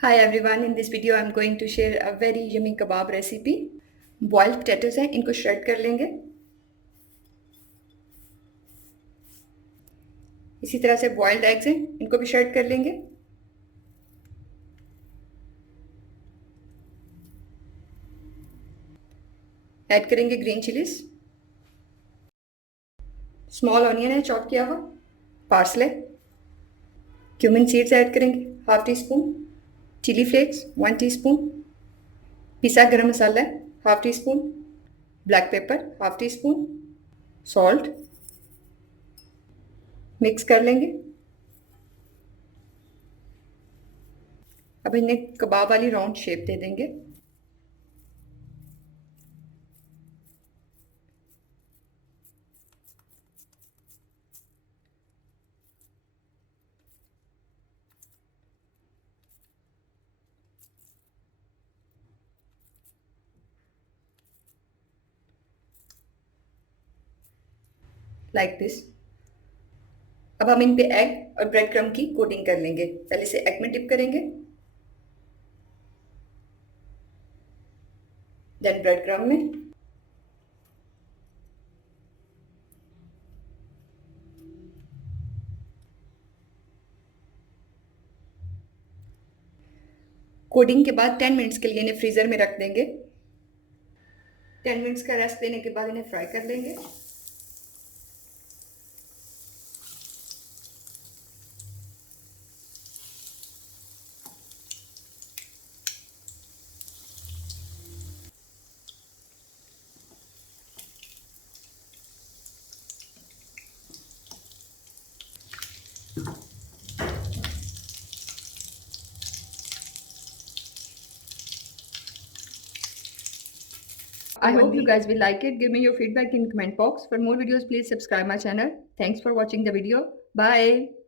Hi everyone, in this video I'm going to share a very yummy kebab recipe. Boiled potatoes हैं, इनको श्रेड कर लेंगे। इसी तरह से बॉइल्ड एग्स हैं, इनको भी श्रेड कर लेंगे। ऐड करेंगे ग्रीन चिलीज, स्मॉल ऑनियन है चॉप किया हुआ, पार्सले, क्यूमिन सीड्स ऐड करेंगे half teaspoon, chilli flakes 1 teaspoon, पिसा गरम मसाला है half teaspoon, black pepper half teaspoon, salt, mix कर लेंगे। अब इन्हें कबाब वाली राउंड शेप दे देंगे। Like this. अब हम इन पे एग और ब्रेड क्रम्ब की कोटिंग कर लेंगे। पहले से एग में डिप करेंगे, देन ब्रेड क्रम्ब में, कोटिंग के बाद 10 मिनट्स के लिए इन्हें फ्रीज़र में रख देंगे। 10 मिनट्स का रेस्ट देने के बाद इन्हें फ्राई कर लेंगे। I hope you guys will like it. Give me your feedback in comment box. For more videos, please subscribe my channel. Thanks for watching the video. Bye.